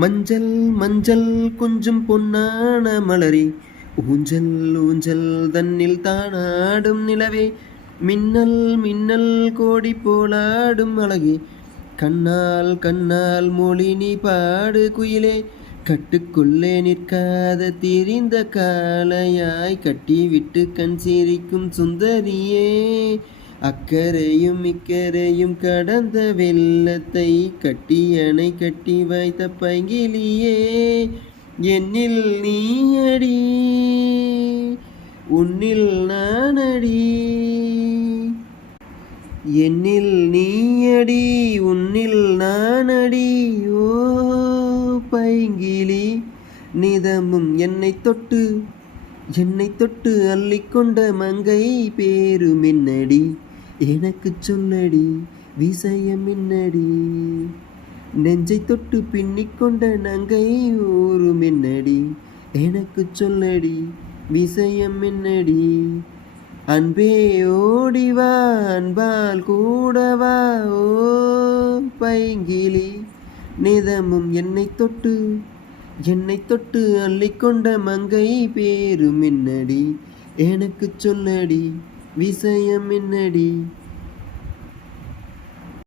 மஞ்சள் மஞ்சள் கொஞ்சம் பொன்னான மலரே, ஊஞ்சல் ஊஞ்சல் தன்னில் தானாடும் நிலவே, மின்னல் மின்னல் கோடி போலாடும் அழகே, கண்ணால் கண்ணால் மொழி நீ பாடு குயிலே, கட்டுக்குள்ளே நிற்காத திரிந்த காளையாய் கட்டிவிட்டு கண் சிரிக்கும் சுந்தரியே, அக்கரையும் இக்கரையும் கடந்த வெள்ளத்தை கட்டியணை கட்டி வைத்த பைங்கிலியே, என்னில் நீயடி உன்னில் நானடி, என்னில் நீயடி உன்னில் நானடி. ஓ பைங்கிளி, நிதமும் என்னை தொட்டு அள்ளிக்கொண்ட மங்கை பேரு மின்னடி, எனக்கு சொல்லடி விஷயம் என்னடி, நெஞ்சை தொட்டு பின்னிக்கொண்ட நங்கை ஊரு மின்னடி, எனக்கு சொல்லடி விஷயம் என்னடி. அன்பே ஓடிவா அன்பால் கூடவா, ஓ பைங்கிளி, நிதமும் என்னை தொட்டு அள்ளிக்கொண்ட மங்கை பேரு மின்னடி, எனக்கு சொல்லடி விஷயம் என்னடி.